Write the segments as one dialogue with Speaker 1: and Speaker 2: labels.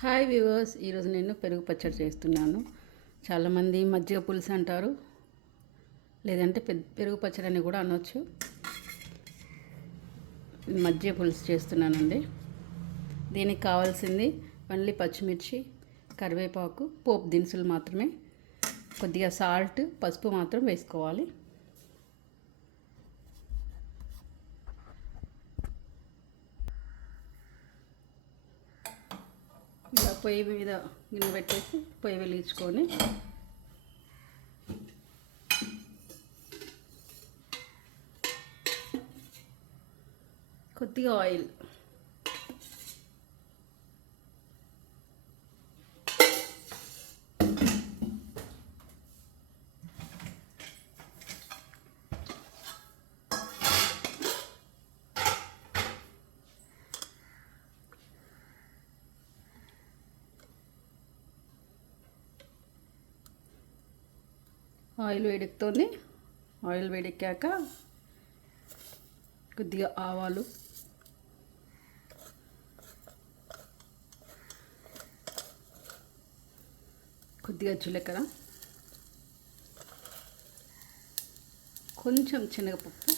Speaker 1: Hi viewers ఈరోజు నేను పెరుగు పచ్చడి చేస్తున్నాను. చాలామంది మజ్జిగ పులుసు అంటారు. లేదంటే పె పెరుగు పచ్చడి అని కూడా అనొచ్చు. మజ్జిగ పులుసు చేస్తున్నానండి. దీనికి కావాల్సింది ఓన్లీ పచ్చిమిర్చి కరివేపాకు పోపు దినుసులు మాత్రమే. కొద్దిగా సాల్ట్ పసుపు మాత్రం వేసుకోవాలి ఇలా పొయ్యి మీద గిన్నె పెట్టేసి పొయ్యి వెలిగించుకొని కొద్దిగా ఆయిల్ ఆయిల్ వేడెక్కుతుంది ఆయిల్ వేడెక్కాక కొద్దిగా ఆవాలు. కొద్దిగా జీలకర్ర. కొంచెం శనగపప్పు.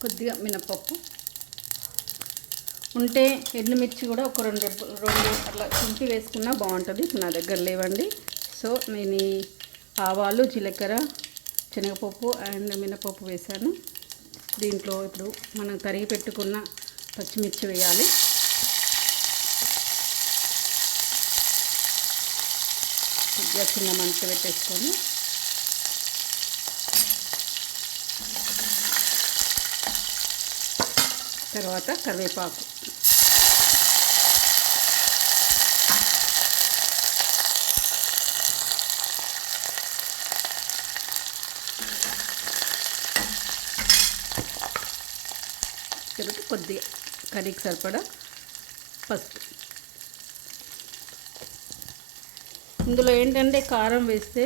Speaker 1: కొద్దిగా మినపప్పు. ఉంటే ఎండుమిర్చి కూడా ఒక రెండు రెండు అట్లా చుంపి వేసుకున్నా బాగుంటుంది. నా దగ్గర లేవండి. సో నేను ఆవాలు జీలకర్ర శనగపప్పు అండ్ మినపప్పు వేసాను దీంట్లో ఇప్పుడు మనం తరిగి పెట్టుకున్న పచ్చిమిర్చి వేయాలి. కొద్దిగా చిన్న మంట పెట్టేసుకొని తర్వాత కరివేపాకు. తర్వాత కొద్దిగా కర్రీకి సరిపడా పసుపు. ఇందులో ఏంటంటే కారం వేస్తే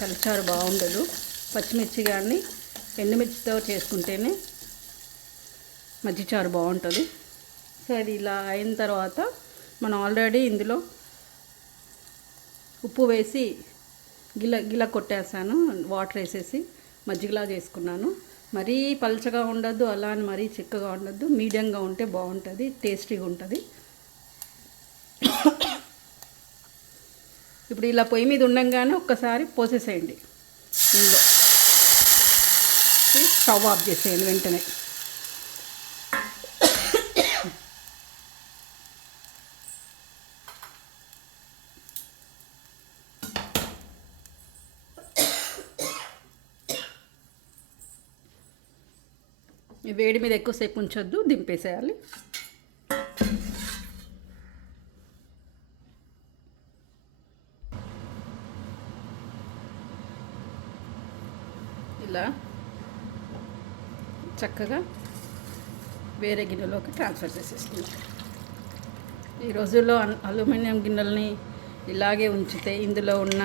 Speaker 1: కలిచారు బాగుండదు. పచ్చిమిర్చి కానీ ఎండుమిర్చితో చేసుకుంటేనే మజ్జిచారు బాగుంటుంది. సో అది ఇలా అయిన తర్వాత మనం ఆల్రెడీ ఇందులో ఉప్పు వేసి గిల గిల కొట్టేసాను. వాటర్ వేసేసి మజ్జిగలా చేసుకున్నాను మరీ పలచగా ఉండద్దు అలా అని మరీ చిక్కగా ఉండద్దు. మీడియంగా ఉంటే బాగుంటుంది టేస్టీగా ఉంటుంది. ఇప్పుడు ఇలా పొయ్యి మీద ఉండంగానే ఒక్కసారి పోసేసేయండి. ఇందులో. స్టవ్ ఆఫ్ చేసేయండి వెంటనే. వేడి మీద ఎక్కువసేపు ఉంచొద్దు దింపేసేయాలి. ఇలా చక్కగా వేరే గిన్నెలోకి ట్రాన్స్ఫర్ చేసేసుకుంటాం ఈ రోజుల్లో అల్యూమినియం గిన్నెలని ఇలాగే ఉంచితే ఇందులో ఉన్న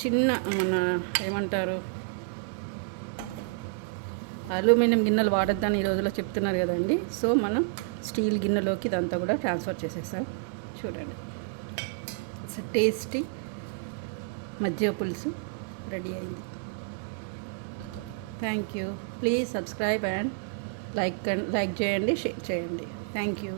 Speaker 1: చిన్న మన ఏమంటారు అల్యూమినియం గిన్నెలు వాడొద్దని ఈ రోజుల్లో చెప్తున్నారు కదండి. సో మనం స్టీల్ గిన్నెలోకి ఇదంతా కూడా ట్రాన్స్ఫర్ చేసేసాం. చూడండి. It's tasty. మజ్జిగ పులుసు రెడీ అయింది. Thank you. Please subscribe and like like చేయండి షేర్ చేయండి. Thank you.